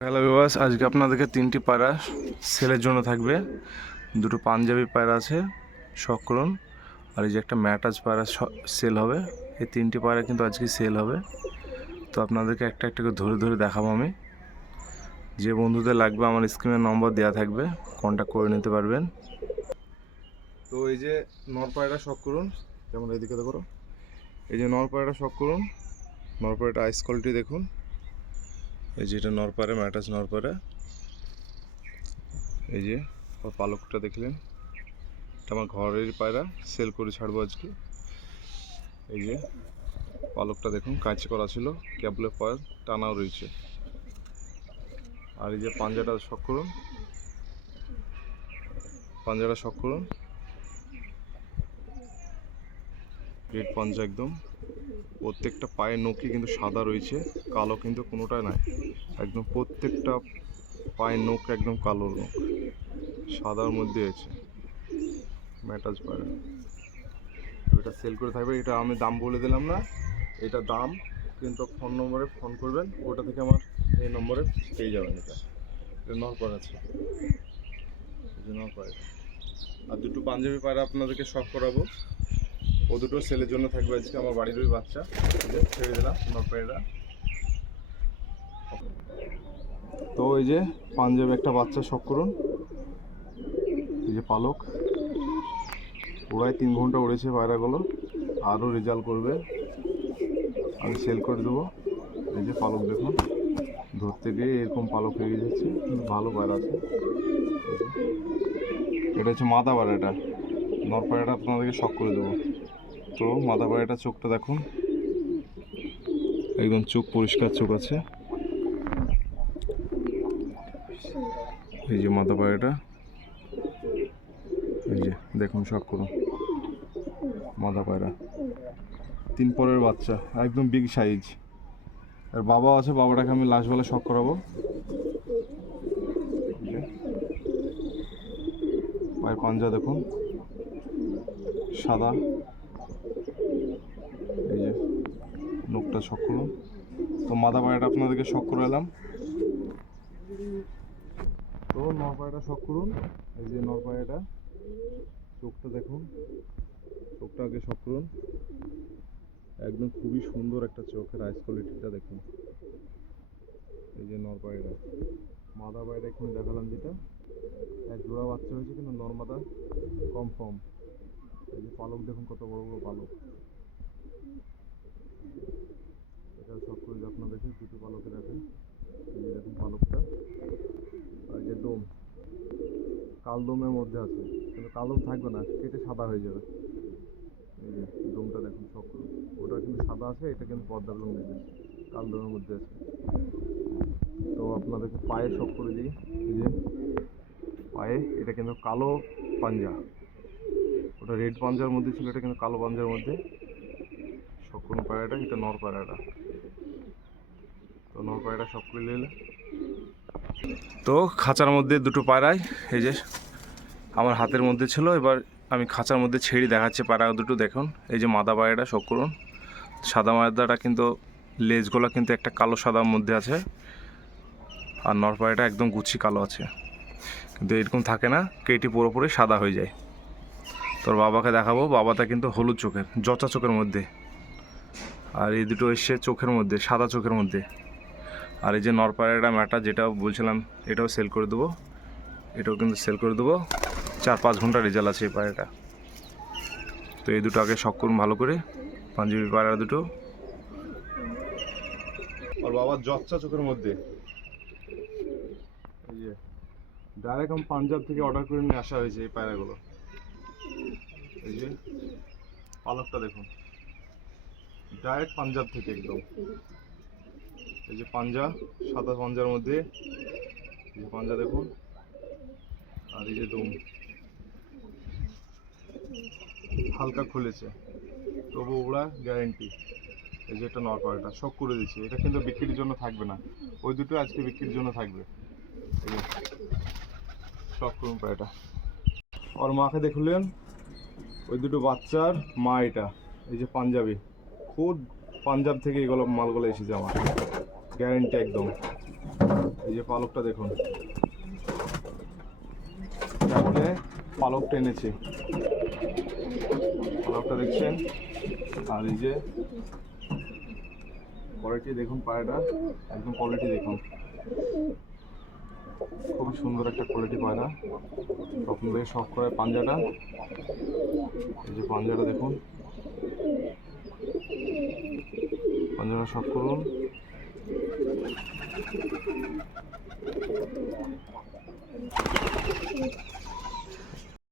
Hello viewers, আজকে আপনাদেরকে তিনটি পায়রা সেলের জন্য থাকবে। দুটো পাঞ্জাবি পায়রা আছে শখ করুন, আর এই যে একটা ম্যাটাজ পায়রা সেল হবে। এই তিনটি পায়রা কিন্তু আজকে সেল হবে। তো আপনাদেরকে একটা একটা করে ধরে ধরে দেখাবো আমি। যে বন্ধুদের লাগবে আমার স্ক্রিনের নম্বর দেওয়া থাকবে, কন্ট্যাক্ট করে নিতে পারবেন। তো এই যে নর পায়রা শখ করুন, যেমন এইদিকে দেখো, এই যে নর পায়রা শখ করুন। নর পায়রাটা আইস কোয়ালিটি দেখুন। এই যে এটা নর পায়রা, ম্যাটাজ নর পায়রা। এই যে ওর পালকটা দেখলেন, এটা আমার ঘরের পায়রা, সেল করে ছাড়বো আজকে। এই যে পালকটা দেখুন, কাঁচি করা ছিল, ক্যাবলে পায়ের টানাও রয়েছে। আর এই যে পাঞ্জাটা শখ করুন, পাঞ্জাটা শখ করুন, রেড পাঞ্জা একদম। প্রত্যেকটা পায়ের নখই কিন্তু সাদা রয়েছে, কালো কিন্তু কোনোটাই নাই। একদম প্রত্যেকটা পায়ের নখ একদম কালো নখ, সাদার মধ্যে আছে। ম্যাটাজ পায়রা, তো এটা সেল করে থাকবে। এটা আমি দাম বলে দিলাম না, এটা দাম কিন্তু ফোন নম্বরে ফোন করবেন, ওটা থেকে আমার এই নম্বরে পেয়ে যাবেন। এটা নর পায়রা আছে, এই যে নর পায়রা। আর দুটো পাঞ্জাবি পায়রা আপনাদেরকে শখ করাবো, ও দুটো সেলের জন্য থাকবে আজকে। আমার বাড়িরই বাচ্চা, এই যে ছেড়ে দিলাম নর পায়রা। তো এই যে পাঞ্জাবি একটা বাচ্চা শখ করুন, এই যে পালক, ওরাই 3 ঘন্টা উড়েছে পায়রাগুলো, আরও রেজাল্ট করবে, আমি সেল করে দেবো। এই যে পালক দেখুন, ধরতে গিয়ে এরকম পালক হয়ে যাচ্ছে, কিন্তু ভালো পায়রা আছে। এটা হচ্ছে মাদা পায়রাটা, নর পায়রাটা আপনাদেরকে শখ করে দেবো। তো মাদা পায়রাটা চোখটা দেখুন, একদম চোখ পরিষ্কার চোখ আছে। এই যে মাদা পায়রাটা, এই যে দেখুন শখ করুন, মাদা পায়রা 3 পরের বাচ্চা, একদম বিগ সাইজ। আর বাবা আছে, বাবাটাকে আমি লাস্ট বেলা শখ করাবো। পায়ের পাঞ্জা দেখুন, সাদা। এই যে নখটা শখ করুন। তো মাদা পায়রাটা আপনাদেরকে শখ করে এলাম। তো নর পায়রাটা শখ করুন, এই যে নর পায়রাটা, চোখটা দেখুন, চোখটা আগে শখ করুন। একদম খুবই সুন্দর একটা চোখের আইস কোয়ালিটিটা দেখুন। এই যে নর পায়রা, মাদা পায়রা এক্ষুনি দেখালাম যেটা, এক জোড়া বাচ্চা হয়েছে, কিন্তু নর মাদা কনফার্ম। এই যে পালক দেখুন, কত বড় বড় পালক। এটা শখ করে যে আপনাদেরকে দুটো পালকে দেখেন, এই যে দেখুন পালকটা। আর যে দম, কালদমের মধ্যে আছে, কিন্তু কালদম থাকবে না, কেটে সাদা হয়ে যাবে। এই যে দমটা দেখুন শখ করুন, ওটা কিন্তু সাদা আছে, এটা কিন্তু পদ্মা রং দেখবেন, কালদমের মধ্যে আছে। তো আপনাদেরকে পায়ে শখ করে দিই, এই যে পায়ে, এটা কিন্তু কালো পাঞ্জা, ওটা রেড পাঞ্জার মধ্যে ছিল, এটা কিন্তু কালো পাঞ্জার মধ্যে। শখ করুন পায়রাটা, এটা নর পায়রাটা। তো নর পায়রাটা শখ করে নিলে। তো খাঁচার মধ্যে দুটো পায়রাই, এই যে আমার হাতের মধ্যে ছিল, এবার আমি খাঁচার মধ্যে ছেড়ে দেখাচ্ছি পায়রা দুটো দেখুন। এই যে মাদা পায়রাটা শখ করুন, সাদা মাদাটা কিন্তু লেজগুলো কিন্তু একটা কালো সাদার মধ্যে আছে, আর নর পায়রাটা একদম গুচ্ছি কালো আছে, কিন্তু এরকম থাকে না, কেটি পুরোপুরি সাদা হয়ে যায়। তোর বাবাকে দেখাবো, বাবাটা কিন্তু হলুদ চোখের, জচা চোখের মধ্যে। আর এই দুটো এসছে চোখের মধ্যে, সাদা চোখের মধ্যে। আর এই যে নর পায়রাটা ম্যাটা যেটা বলছিলাম, এটাও সেল করে দেবো, এটাও কিন্তু সেল করে দেবো। 4-5 ঘন্টা রেজাল্ট আছে এই পায়রাটা। তো এই দুটো আগে শখ করুন ভালো করে, পাঞ্জাবি পায়রা দুটো। আর বাবার জচ্চা চোখের মধ্যে, এই যে ডাইরেক্ট আমি পাঞ্জাব থেকে অর্ডার করে নিয়ে আসা হয়েছে এই পায়রাগুলো। এই যে পালকটা দেখুন, ডাইরেক্ট পাঞ্জাব থেকে একদম। এই যে পাঞ্জা, সাদা পাঞ্জার মধ্যে, এই যে পাঞ্জা দেখুন। আর এই যে দম হালকা খুলেছে, তবু ওরা গ্যারেন্টি। এই যে একটা নর পায়রাটা শখ করে দিচ্ছে, এটা কিন্তু বিক্রির জন্য থাকবে না, ওই দুটো আজকে বিক্রির জন্য থাকবে। এই যে শখ করুন পায়রাটা। ওর মাকে দেখলেন, ওই দুটো বাচ্চার মা এটা। এই যে পাঞ্জাবি, খুব পাঞ্জাব থেকে এগুলো মালগুলো এসেছে আমার, গ্যারেন্টি একদম। এই যে পালকটা দেখুন, কেমনে পালক টেনেছে, পালকটা দেখছেন। আর এই যে কোয়ালিটি দেখুন, পায়রাটা একদম কোয়ালিটি দেখুন, খুবই সুন্দর একটা কোয়ালিটি পায়রা। প্রথম থেকে শখ করে পাঞ্জাটা, এই যে পাঞ্জাটা দেখুন, পাঞ্জাটা শখ করুন।